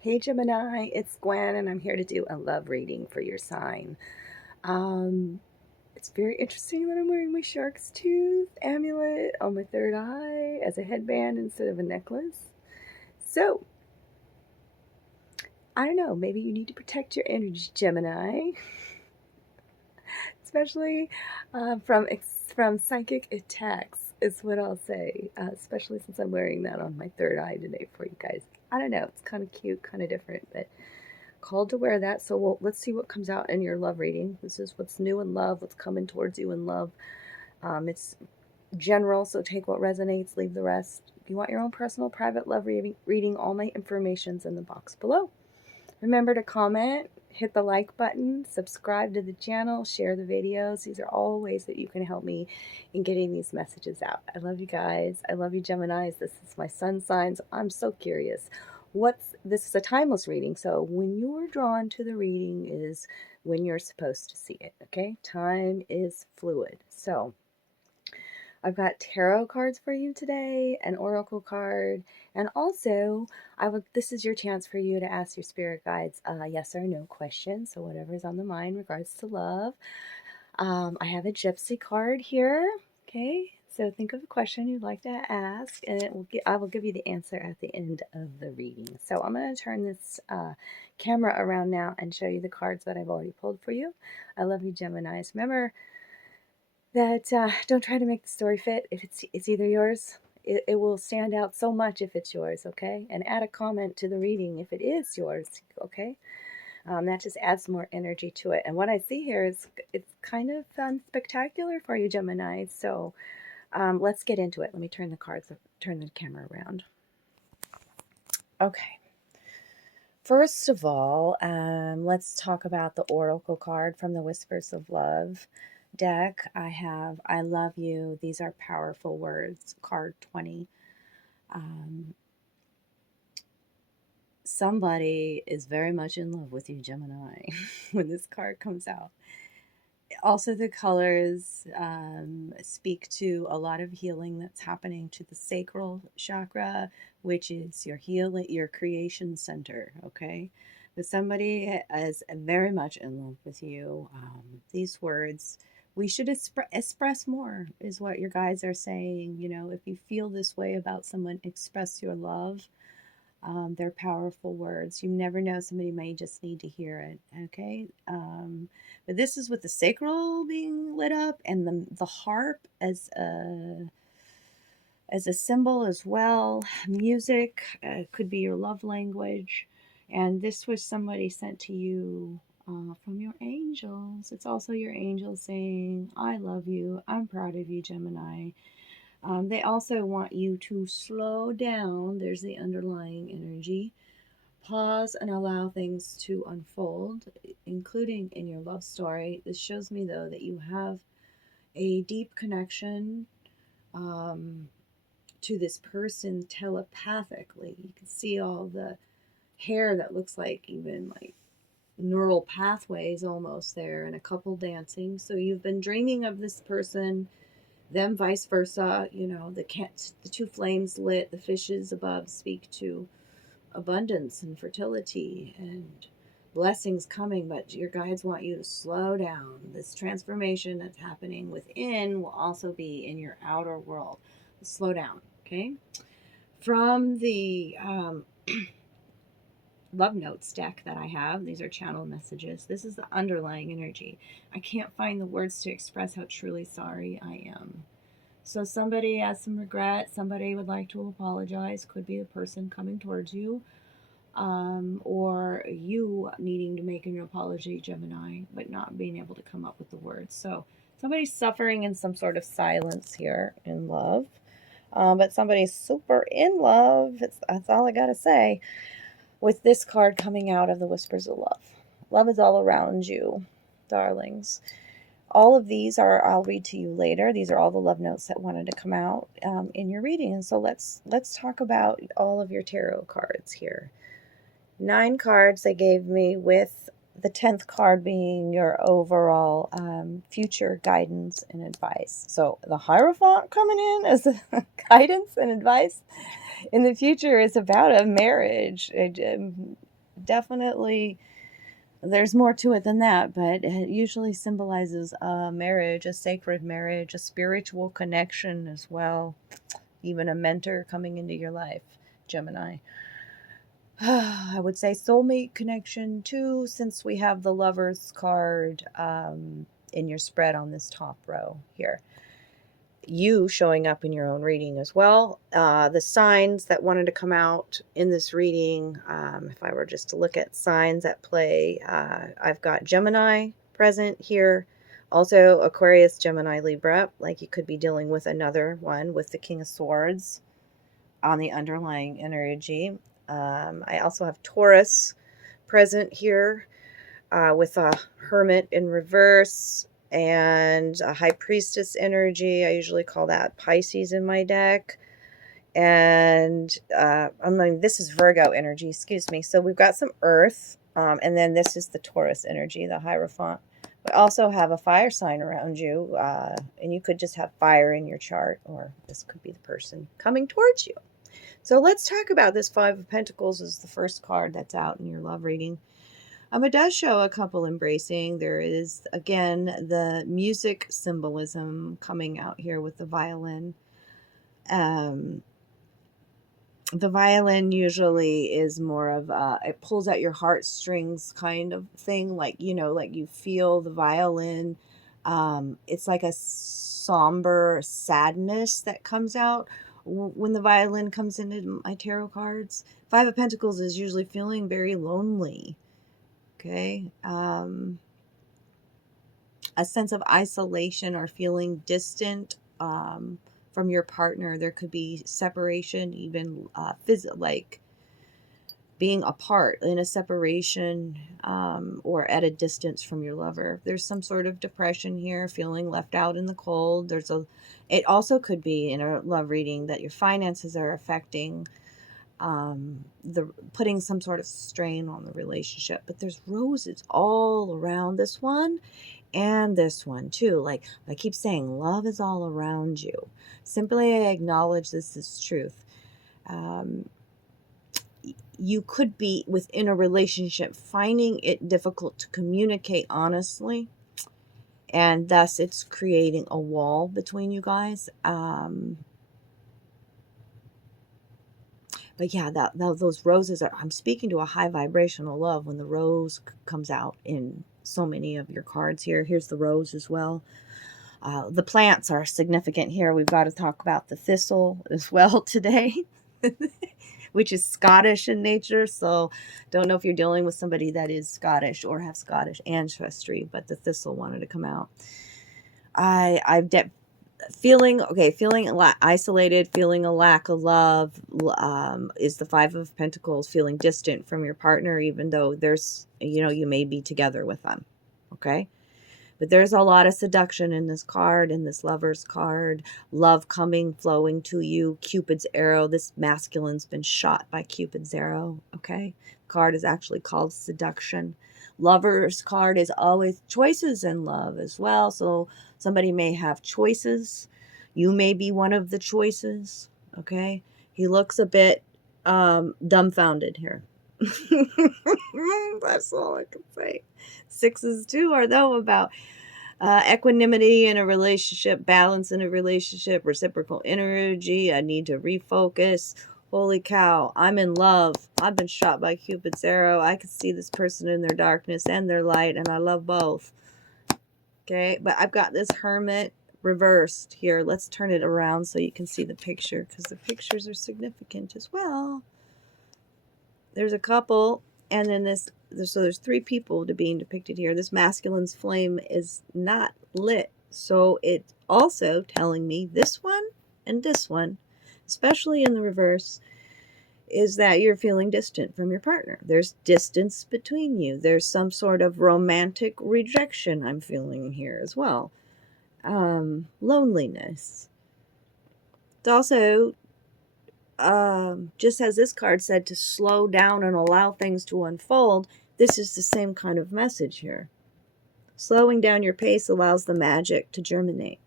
Hey Gemini, it's Gwen, and I'm here to do a love reading for your sign. Um, it's very interesting that I'm wearing my shark's tooth amulet on my third eye as a headband instead of a necklace. So, I don't know, maybe you need to protect your energy, Gemini, especially from psychic attacks, is what I'll say, especially since I'm wearing that on my third eye today for you guys. I don't know, it's kind of cute, kind of different, but called to wear that. So let's see what comes out in your love reading. This is what's new in love, what's coming towards you in love. It's general, so take what resonates, leave the rest. If you want your own personal private love reading, all my information's in the box below. Remember to comment, hit the like button, subscribe to the channel, share the videos. These are all ways that you can help me in getting these messages out. I love you guys. I love you, Geminis. This is my sun sign, so I'm so curious. This is a timeless reading, so when you're drawn to the reading is when you're supposed to see it, okay? Time is fluid. So I've got tarot cards for you today, an oracle card, and also this is your chance for you to ask your spirit guides yes or no questions. So whatever's on the mind in regards to love. I have a gypsy card here. Okay, so think of a question you'd like to ask, and I will give you the answer at the end of the reading. So I'm going to turn this camera around now and show you the cards that I've already pulled for you. I love you, Geminis. Remember that don't try to make the story fit. If it's either yours, it will stand out so much if it's yours, okay? And add a comment to the reading if it is yours, okay? That just adds more energy to it. And what I see here is it's kind of spectacular for you, Gemini. So let's get into it. Let me turn the camera around. Okay. First of all, let's talk about the Oracle card from the Whispers of Love deck. I have I love you. These are powerful words. Card 20. Somebody is very much in love with you, Gemini, when this card comes out. Also, the colors speak to a lot of healing that's happening to the sacral chakra, which is your healing, your creation center. Okay, but somebody is very much in love with you. These words, we should express more, is what your guides are saying. You know, if you feel this way about someone, express your love. They're powerful words. You never know, somebody may just need to hear it. Okay. But this is with the sacral being lit up and the harp as a symbol as well. Music could be your love language. And this was somebody sent to you from your angels. It's also your angels saying, I love you. I'm proud of you, Gemini. They also want you to slow down. There's the underlying energy. Pause and allow things to unfold, including in your love story. This shows me, though, that you have a deep connection to this person telepathically. You can see all the hair that looks like even like neural pathways almost there, and a couple dancing. So you've been dreaming of this person, them vice versa. You know, the two flames lit, the fishes above speak to abundance and fertility and blessings coming, but your guides want you to slow down. This transformation that's happening within will also be in your outer world. Slow down, okay? From the love notes deck that I have, these are channel messages. This is the underlying energy. I can't find the words to express how truly sorry I am. So somebody has some regret, somebody would like to apologize, could be the person coming towards you, or you needing to make an apology, Gemini, but not being able to come up with the words. So somebody's suffering in some sort of silence here in love, but somebody's super in love. That's all I gotta say. With this card coming out of the Whispers of Love, love is all around you, darlings. All of these I'll read to you later. These are all the love notes that wanted to come out in your reading. And so let's talk about all of your tarot cards here. 9 cards they gave me, with the 10th card being your overall future guidance and advice. So the Hierophant coming in as guidance and advice in the future is about a marriage, definitely, there's more to it than that, but it usually symbolizes a marriage, a sacred marriage, a spiritual connection as well, even a mentor coming into your life, Gemini. I would say soulmate connection too, since we have the Lovers card in your spread on this top row here. You showing up in your own reading as well. The signs that wanted to come out in this reading, if I were just to look at signs at play, I've got Gemini present here. Also Aquarius, Gemini, Libra, like you could be dealing with another one with the King of Swords on the underlying energy. I also have Taurus present here with a Hermit in reverse and a High Priestess energy. I usually call that Pisces in my deck. And this is Virgo energy, excuse me. So we've got some Earth, and then this is the Taurus energy, the Hierophant. We also have a fire sign around you, and you could just have fire in your chart, or this could be the person coming towards you. So let's talk about this Five of Pentacles is the first card that's out in your love reading. It does show a couple embracing. There is, again, the music symbolism coming out here with the violin. The violin usually is more of it pulls at your heartstrings kind of thing. Like, like you feel the violin. It's like a somber sadness that comes out when the violin comes into my tarot cards. Five of Pentacles is usually feeling very lonely. Okay. A sense of isolation or feeling distant from your partner. There could be separation, even like being apart in a separation or at a distance from your lover. There's some sort of depression here, feeling left out in the cold. It also could be in a love reading that your finances are affecting putting some sort of strain on the relationship. But there's roses all around this one and this one too. Like I keep saying, love is all around you. Simply acknowledge this is truth. You could be within a relationship finding it difficult to communicate honestly, and thus it's creating a wall between you guys. But yeah, those roses I'm speaking to a high vibrational love when the rose comes out in so many of your cards here. Here's the rose as well. The plants are significant here. We've got to talk about the thistle as well today, which is Scottish in nature. So don't know if you're dealing with somebody that is Scottish or have Scottish ancestry, but the thistle wanted to come out. Feeling isolated, feeling a lack of love is the Five of Pentacles. Feeling distant from your partner, even though there's, you may be together with them. Okay. But there's a lot of seduction in this card, in this Lover's card. Love coming, flowing to you. Cupid's arrow. This masculine's been shot by Cupid's arrow. Okay. Card is actually called seduction. Lover's card is always choices in love as well. So somebody may have choices. You may be one of the choices. Okay. He looks a bit dumbfounded here. That's all I can say. Sixes too are though about equanimity in a relationship, balance in a relationship, reciprocal energy. I need to refocus. Holy cow, I'm in love. I've been shot by Cupid's arrow. I can see this person in their darkness and their light, and I love both. Okay, but I've got this Hermit reversed here. Let's turn it around so you can see the picture, because the pictures are significant as well. There's a couple, and then so there's three people being depicted here. This masculine's flame is not lit, so it's also telling me this one and this one, especially in the reverse, is that you're feeling distant from your partner. There's distance between you. There's some sort of romantic rejection I'm feeling here as well. Loneliness. It's also just as this card said to slow down and allow things to unfold, this is the same kind of message here. Slowing down your pace allows the magic to germinate.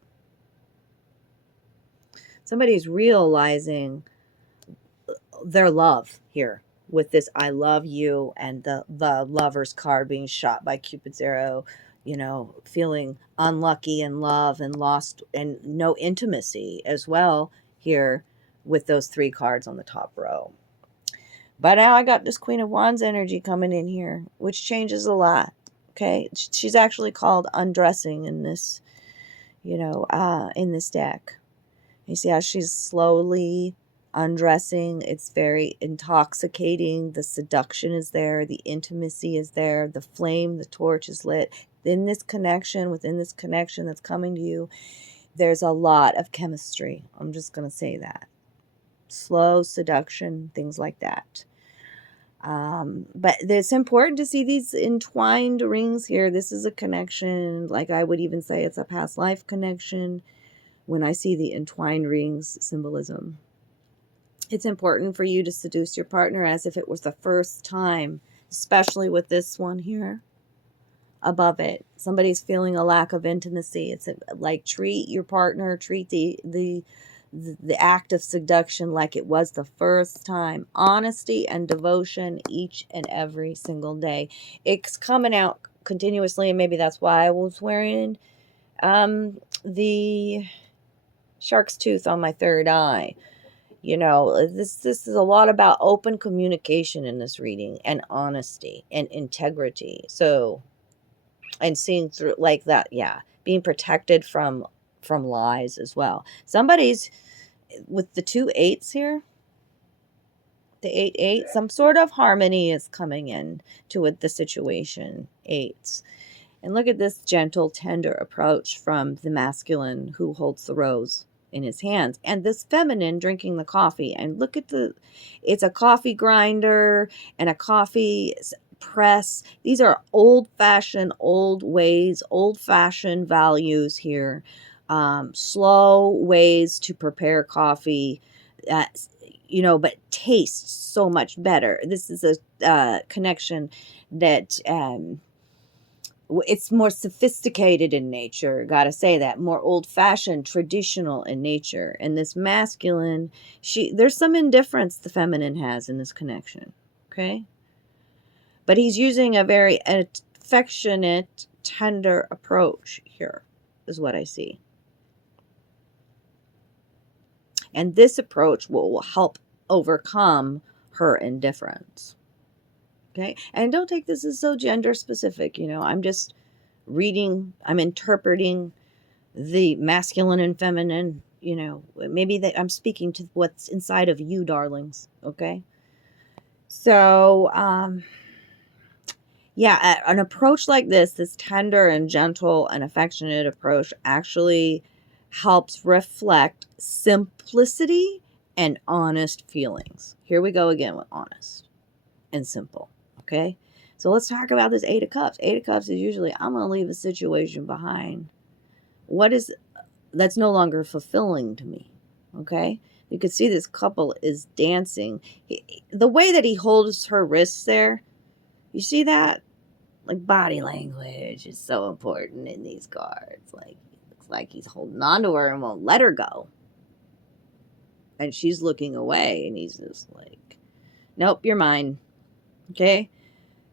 Somebody's realizing their love here. with this I love you and the lover's card being shot by Cupid's arrow, you know, feeling unlucky in love and lost and no intimacy as well here with those 3 cards on the top row. But now I got this Queen of Wands energy coming in here, which changes a lot. Okay, she's actually called undressing in this, you know, in this deck. You see how she's slowly undressing. It's very intoxicating. The seduction is there. The intimacy is there. The flame, the torch is lit. In this connection, within this connection that's coming to you, there's a lot of chemistry. I'm just going to say that. Slow seduction, things like that. But it's important to see these entwined rings here. This is a connection, like I would even say it's a past life connection when I see the entwined rings symbolism. It's important for you to seduce your partner as if it was the first time, especially with this one here above it. Somebody's feeling a lack of intimacy. It's like treat your partner, treat the act of seduction like it was the first time. Honesty and devotion each and every single day. It's coming out continuously, and maybe that's why I was wearing the shark's tooth on my third eye. You know, this is a lot about open communication in this reading, and honesty and integrity. So, and seeing through like that, yeah, being protected from lies as well. Somebody's with the 2 8s here, the 8-8, some sort of harmony is coming in to it, the situation. 8s. And look at this gentle, tender approach from the masculine who holds the rose in his hands, and this feminine drinking the coffee. And look at it's a coffee grinder and a coffee press. These are old-fashioned, old ways, old-fashioned values here. Slow ways to prepare coffee, you know, but tastes so much better. This is a connection that it's more sophisticated in nature. Gotta say that. More old-fashioned, traditional in nature. And this masculine, there's some indifference the feminine has in this connection. Okay? But he's using a very affectionate, tender approach here, is what I see. And this approach will help overcome her indifference. Okay? And don't take this as so gender specific. You know, I'm just reading, I'm interpreting the masculine and feminine. You know, maybe I'm speaking to what's inside of you, darlings. Okay? So, yeah, an approach like this tender and gentle and affectionate approach actually helps reflect simplicity and honest feelings. Here we go again with honest and simple. Okay, so let's talk about this 8 of Cups. 8 of Cups is usually, I'm going to leave a situation behind. That's no longer fulfilling to me. Okay, you can see this couple is dancing. The way that he holds her wrists there, you see that? Like, body language is so important in these cards. Like, it looks like he's holding on to her and won't let her go. And she's looking away, and he's just like, nope, you're mine. Okay?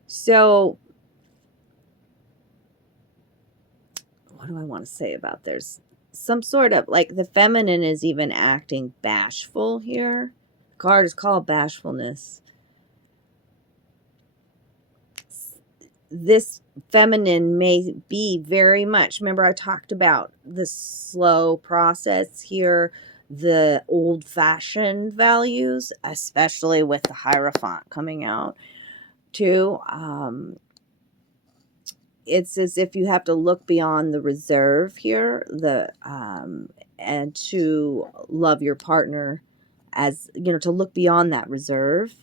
So, what do I want to say about there's some sort of, like, the feminine is even acting bashful here. The card is called bashfulness. This feminine may be very much, remember I talked about the slow process here, the old-fashioned values, especially with the Hierophant coming out too. It's as if you have to look beyond the reserve here, and to love your partner, as you know, to look beyond that reserve,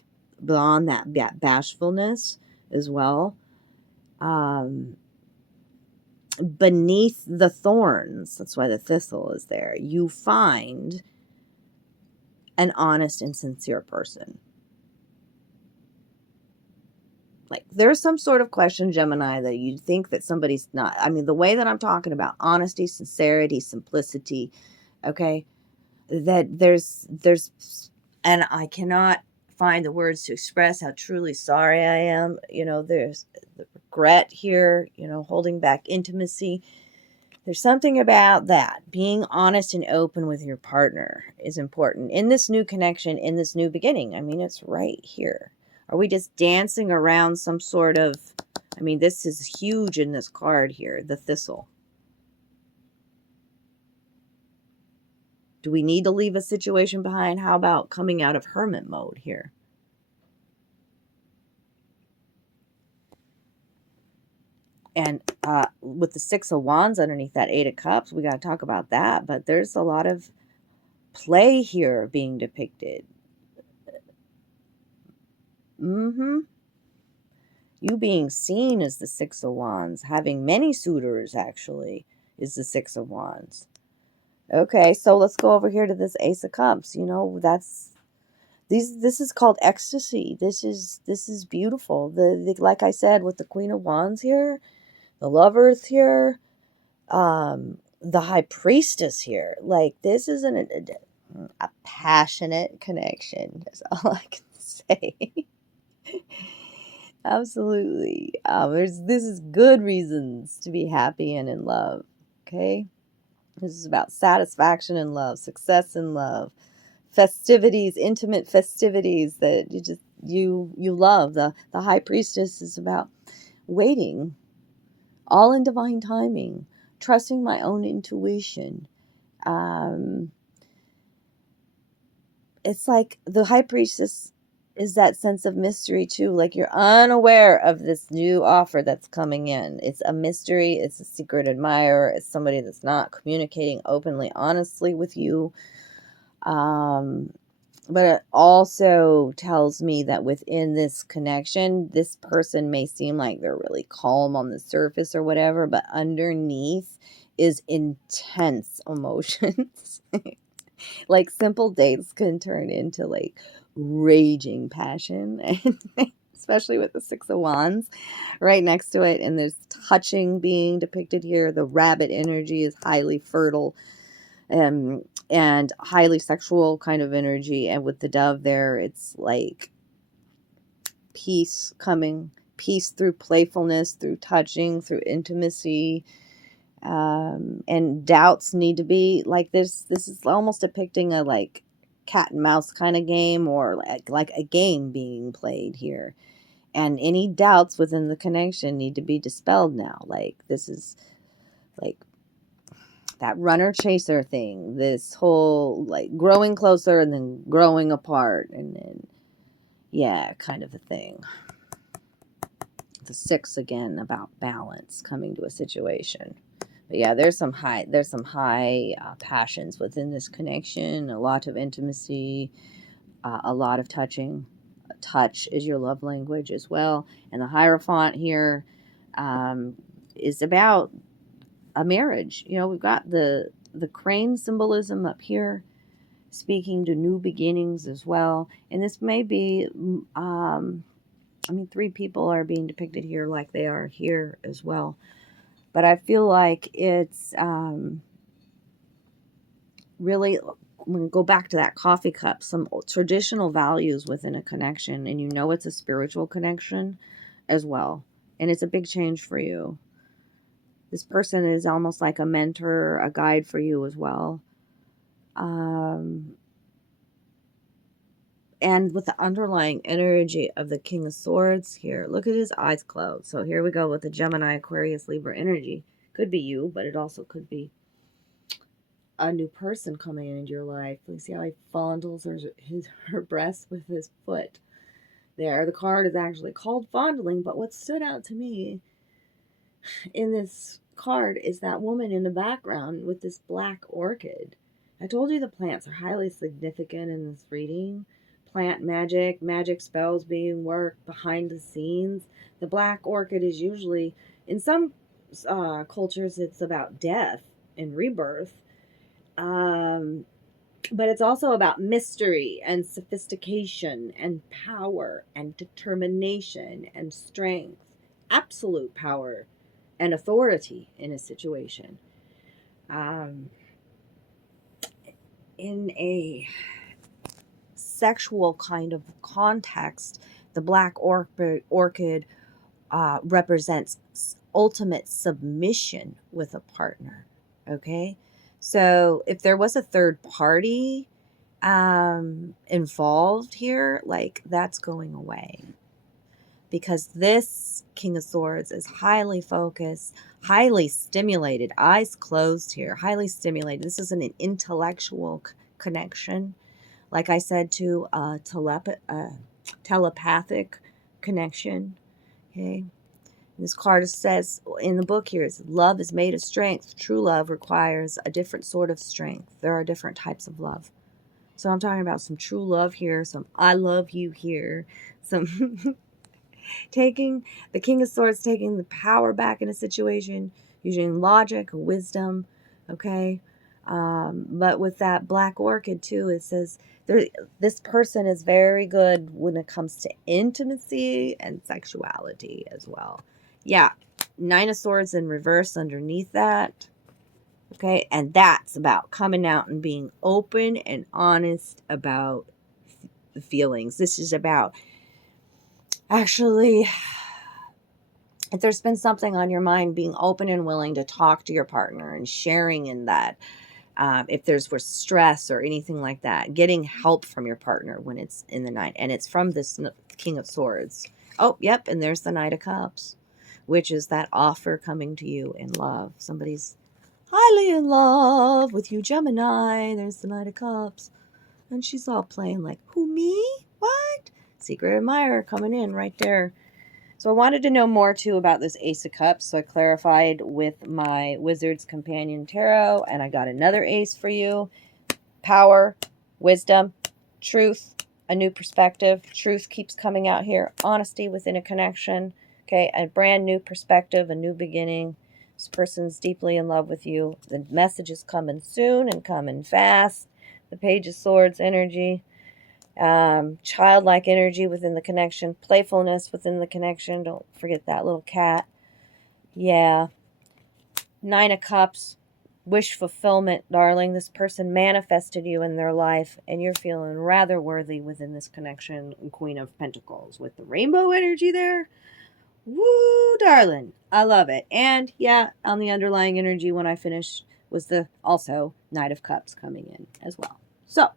beyond that bashfulness as well. Beneath the thorns, that's why the thistle is there, you find an honest and sincere person. Like, there's some sort of question, Gemini, that you think that somebody's not. I mean, the way that I'm talking about honesty, sincerity, simplicity, okay, that there's, and I cannot find the words to express how truly sorry I am. There's the regret here, holding back intimacy. There's something about that. Being honest and open with your partner is important in this new connection, in this new beginning. I mean, it's right here. Are we just dancing around some sort of, this is huge in this card here, the thistle. Do we need to leave a situation behind? How about coming out of hermit mode here? And with the Six of Wands underneath that Eight of Cups, we got to talk about that. But there's a lot of play here being depicted. You being seen as the Six of Wands, having many suitors actually, is the Six of Wands. Okay, so let's go over here to this Ace of Cups. This is called ecstasy. This is beautiful. Like I said, with the Queen of Wands here, the Lovers here, the High Priestess here. Like, this is a passionate connection. That's all I can say. Absolutely. This is good reasons to be happy and in love. Okay? This is about satisfaction in love, success in love, festivities, intimate festivities that you love. The High Priestess is about waiting, all in divine timing, trusting my own intuition. It's like the High Priestess is that sense of mystery too. Like, you're unaware of this new offer that's coming in. It's a mystery. It's a secret admirer. It's somebody that's not communicating openly, honestly with you. But it also tells me that within this connection, this person may seem like they're really calm on the surface or whatever, but underneath is intense emotions. Like, simple dates can turn into like raging passion, and especially with the Six of Wands right next to it. And there's touching being depicted here. The rabbit energy is highly fertile and highly sexual kind of energy. And with the dove there, it's like peace coming, peace through playfulness, through touching, through intimacy. And doubts need to be like this is almost depicting a like cat and mouse kind of game, or like a game being played here, and any doubts within the connection need to be dispelled now. Like, this is like that runner chaser thing, this whole like growing closer and then growing apart, and then kind of a thing. The Six again, about balance coming to a situation. But yeah, there's some high passions within this connection. A lot of intimacy, a lot of touching. Touch is your love language as well. And the Hierophant here is about a marriage. We've got the crane symbolism up here, speaking to new beginnings as well. And this may be, three people are being depicted here like they are here as well. But I feel like it's really, when we go back to that coffee cup, some traditional values within a connection, and it's a spiritual connection as well. And it's a big change for you. This person is almost like a mentor, a guide for you as well. And with the underlying energy of the King of Swords here, look at his eyes closed. So here we go with the Gemini, Aquarius, Libra energy. Could be you, but it also could be a new person coming into your life. You see how he fondles her breast with his foot there. The card is actually called fondling, but what stood out to me in this card is that woman in the background with this black orchid. I told you the plants are highly significant in this reading. Plant magic spells being worked behind the scenes. The black orchid is usually, in some cultures, it's about death and rebirth. But it's also about mystery and sophistication and power and determination and strength, absolute power and authority in a situation. In a sexual kind of context, the black orchid represents ultimate submission with a partner. Okay, so if there was a third party involved here, like, that's going away, because this King of Swords is highly focused, highly stimulated, eyes closed here, highly stimulated. This is an intellectual connection, like I said, to a telepathic connection. Okay, this card says in the book here is, love is made of strength. True love requires a different sort of strength. There are different types of love. So I'm talking about some true love here, some I love you here, some taking the King of Swords, taking the power back in a situation, using logic, wisdom, okay? But with that black orchid too, it says this person is very good when it comes to intimacy and sexuality as well. Yeah, Nine of Swords in reverse underneath that. Okay, and that's about coming out and being open and honest about the feelings. This is about actually, if there's been something on your mind, being open and willing to talk to your partner and sharing in that. If there's stress or anything like that, getting help from your partner when it's in the night. And it's from this King of Swords. Oh, yep, and there's the Knight of Cups, which is that offer coming to you in love. Somebody's highly in love with you, Gemini. There's the Knight of Cups. And she's all playing like, who, me? What? Secret admirer coming in right there. So I wanted to know more, too, about this Ace of Cups. So I clarified with my Wizard's Companion Tarot. And I got another ace for you. Power, wisdom, truth, a new perspective. Truth keeps coming out here. Honesty within a connection. Okay, a brand new perspective, a new beginning. This person's deeply in love with you. The message is coming soon and coming fast. The Page of Swords energy. Childlike energy within the connection. Playfulness within the connection. Don't forget that little cat. Yeah. Nine of Cups. Wish fulfillment, darling. This person manifested you in their life, and you're feeling rather worthy within this connection. Queen of Pentacles with the rainbow energy there. Woo, darling. I love it. And yeah, on the underlying energy when I finished was the also Knight of Cups coming in as well. So,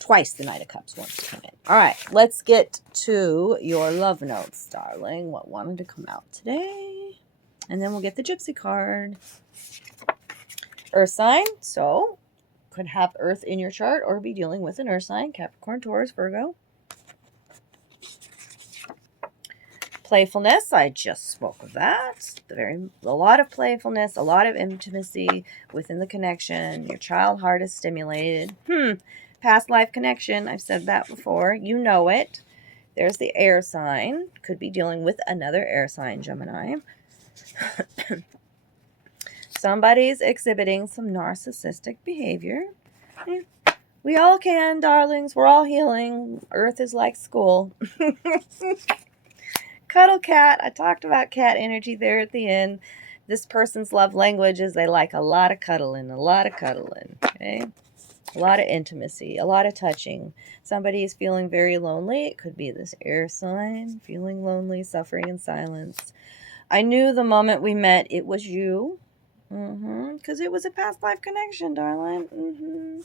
twice the Knight of Cups wants to come in. All right, let's get to your love notes, darling. What wanted to come out today? And then we'll get the Gypsy card. Earth sign. So, could have Earth in your chart or be dealing with an Earth sign. Capricorn, Taurus, Virgo. Playfulness, I just spoke of that. A lot of playfulness, a lot of intimacy within the connection. Your child heart is stimulated. Past life connection, I've said that before. You know it. There's the air sign. Could be dealing with another air sign, Gemini. Somebody's exhibiting some narcissistic behavior. We all can, darlings. We're all healing. Earth is like school. Cuddle cat. I talked about cat energy there at the end. This person's love language is they like a lot of cuddling, okay? A lot of intimacy, a lot of touching. Somebody is feeling very lonely. It could be this air sign, feeling lonely, suffering in silence. I knew the moment we met it was you, because it was a past life connection, darling.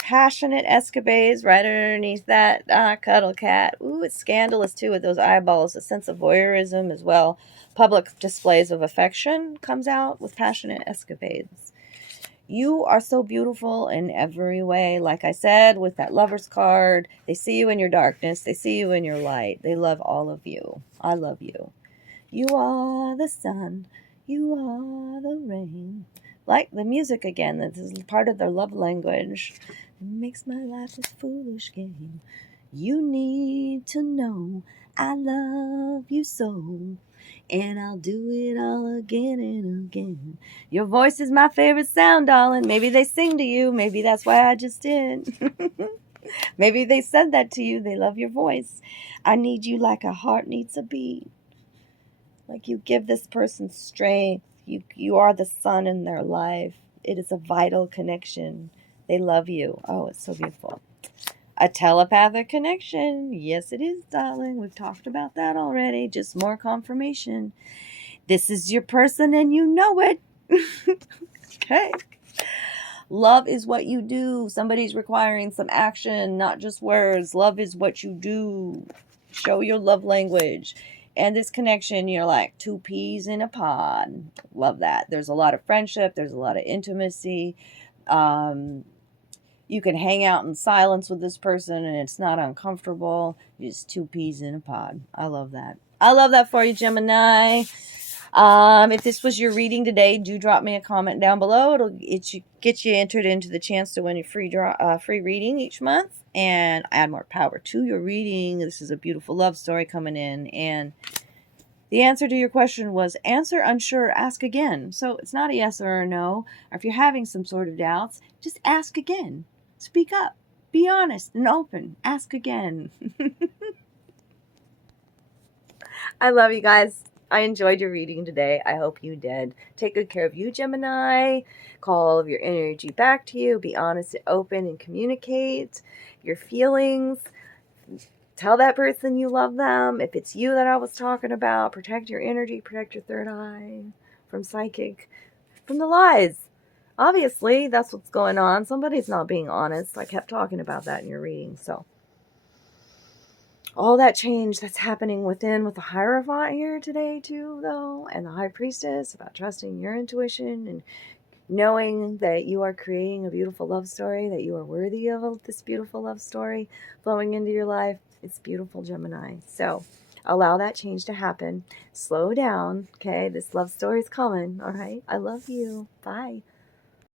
Passionate escapades right underneath that cuddle cat. Ooh, it's scandalous too with those eyeballs. A sense of voyeurism as well. Public displays of affection comes out with passionate escapades. You are so beautiful in every way. Like I said, with that Lover's card, they see you in your darkness. They see you in your light. They love all of you. I love you. You are the sun. You are the rain. Like the music again. This is part of their love language. It makes my life a foolish game. You need to know I love you so. And I'll do it all again and again. Your voice is my favorite sound, darling. Maybe they sing to you. Maybe that's why I just did. Maybe they said that to you. They love your voice. I need you like a heart needs a beat. Like you give this person strength. You are the sun in their life. It is a vital connection. They love you. Oh, it's so beautiful. A telepathic connection. Yes, it is, darling. We've talked about that already. Just more confirmation. This is your person and you know it. Okay. Love is what you do. Somebody's requiring some action, not just words. Love is what you do. Show your love language. And this connection, you're like 2 peas in a pod. Love that. There's a lot of friendship. There's a lot of intimacy. You can hang out in silence with this person and it's not uncomfortable. Just 2 peas in a pod. I love that. I love that for you, Gemini. If this was your reading today, do drop me a comment down below. It'll get you entered into the chance to win a free reading each month and add more power to your reading. This is a beautiful love story coming in, and the answer to your question was answer unsure, ask again. So it's not a yes or a no. Or if you're having some sort of doubts, just ask again. Speak up. Be honest and open. Ask again. I love you guys. I enjoyed your reading today. I hope you did. Take good care of you, Gemini. Call all of your energy back to you. Be honest and open and communicate your feelings. Tell that person you love them. If it's you that I was talking about, protect your energy, protect your third eye from psychic, from the lies. Obviously, that's what's going on. Somebody's not being honest. I kept talking about that in your reading. So all that change that's happening within with the Hierophant here today too, though, and the High Priestess, about trusting your intuition and knowing that you are creating a beautiful love story, that you are worthy of this beautiful love story flowing into your life. It's beautiful, Gemini. So allow that change to happen. Slow down, okay? This love story is coming, all right? I love you. Bye.